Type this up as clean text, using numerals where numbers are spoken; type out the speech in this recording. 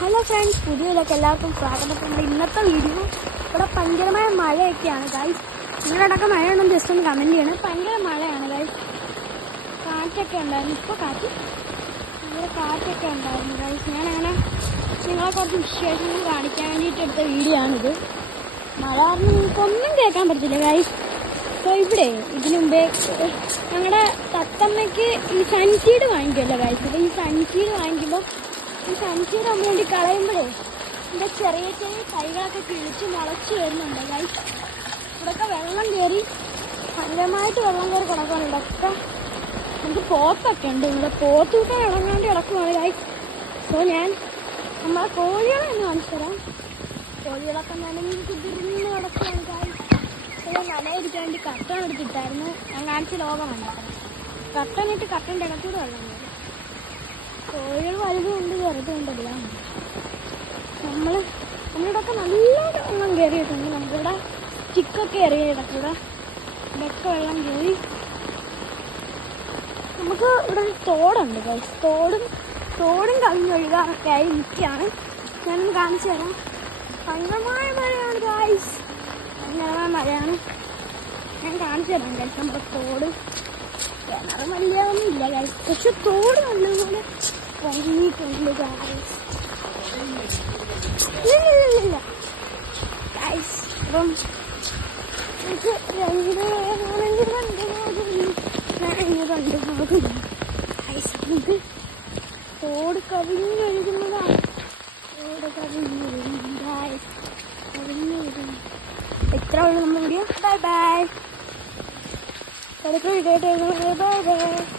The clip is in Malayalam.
ഹലോ ഫ്രണ്ട്സ്, പുതിയതിലേക്ക് എല്ലാവർക്കും സ്വാഗതം. നമ്മുടെ ഇന്നത്തെ വീഡിയോ ഇവിടെ ഭയങ്കരമായ മഴയൊക്കെയാണ് ഗൈസ്. നിങ്ങളടക്ക മഴയുണ്ടെന്ന് ജസ്റ്റ് ഒന്ന് കമൻറ്റ് ചെയ്യണം. ഭയങ്കര മഴയാണ് ഗൈസ്. കാറ്റൊക്കെ ഉണ്ടായിരുന്നു, ഇപ്പോൾ ഭയങ്കര കാറ്റൊക്കെ ഉണ്ടായിരുന്നു ഗൈസ്. ഞാനങ്ങനെ നിങ്ങളെ കുറച്ച് വിശേഷങ്ങൾ കാണിക്കാൻ വേണ്ടിയിട്ട് എടുത്ത വീഡിയോ ആണിത്. മഴ കാരണം നിങ്ങൾക്കൊന്നും കേൾക്കാൻ പറ്റില്ല ഗൈസ്. അപ്പോൾ ഇവിടെ ഇതിനു മുമ്പേ ഞങ്ങളുടെ തത്തമ്മയ്ക്ക് ഈ സൺസീഡ് വാങ്ങിക്കുമല്ലോ ഗൈസ്. അപ്പോൾ ഈ സൺസീഡ് വാങ്ങിക്കുമ്പോൾ ഈ സൺസീഡ് നമ്മൾ വേണ്ടി കളയുമ്പോഴേ ഇതിൻ്റെ ചെറിയ ചെറിയ തൈകളൊക്കെ കിളിച്ച് മുളച്ച് വരുന്നുണ്ട് ഗൈസ്. ഇവിടെയൊക്കെ വെള്ളം കയറി ഭയങ്കരമായിട്ട് വെള്ളം കയറി കിടക്കുകയാണ്. ഇവിടെയൊക്കെ നമുക്ക് പോത്തൊക്കെ ഉണ്ട്. ഇവിടെ പോത്തൊക്കെ ഇളങ്ങാണ്ട് കിടക്കുകയാണ് ഗൈസ്. സോ ഞാൻ നമ്മളെ കോഴികളെ ഒന്ന് കാണിച്ചു തരാം. കോഴികളൊക്കെ നനഞ്ഞ് കുതിർന്ന് കിടക്കുകയാണ് ഗൈസ്. അപ്പോൾ നനയിരിക്കാൻ വേണ്ടി കർട്ടൺ എടുത്തിട്ടായിരുന്നു ഞാൻ കാണിച്ച ലോകമുണ്ട്. കർട്ടനിട്ട് കർട്ടൻ്റെ ഇടത്തൂടെ വെള്ളം കയറി. കോഴികൾ വലുതുമുണ്ട് ചെറുതുമുണ്ട് എല്ലാം. നമ്മളിവിടെയൊക്കെ നല്ല വെള്ളം കയറിയിട്ടുണ്ട്. നമുക്കിവിടെ ചിക്കൊക്കെ എറിയിടക്കൂടെ ഇതൊക്കെ വെള്ളം കയറി. നമുക്ക് ഇവിടെ ഒരു തോടുണ്ട് ഗൈസ്. തോടും കവിഞ്ഞൊഴുകാറൊക്കെ ആയി നിൽക്കുകയാണ്. ഞാനൊന്ന് കാണിച്ചു തരാം. ഭയങ്കരമായ മഴയാണ് ഗൈസ്, ഭയങ്കരമായ മഴയാണ്. ഞാൻ കാണിച്ചു തരാം ഗൈസ്. നമ്മുടെ തോട് കിണറ് വലിയൊന്നും ഇല്ല ഗൈസ്, പക്ഷെ തോട് നല്ലതുപോലെ പൊങ്ങിയിട്ടുണ്ട് ഗൈസ്. ഇല്ല ഗൈസ്. അപ്പം എനിക്ക് രണ്ട് ഭാഗം ഗൈസ്. നമുക്ക് തോട് കവിഞ്ഞൊഴുകുന്നതാണ്. തോട് കവിഞ്ഞൊഴുകുന്നു ഗൈസ്, കവിഞ്ഞൊഴുകുന്നു. എത്ര ഉള്ളു നമ്മുടെ വീഡിയോ. Bye bye. അടുത്ത വീഡിയോ ആയിട്ട് ബൈ ബൈ.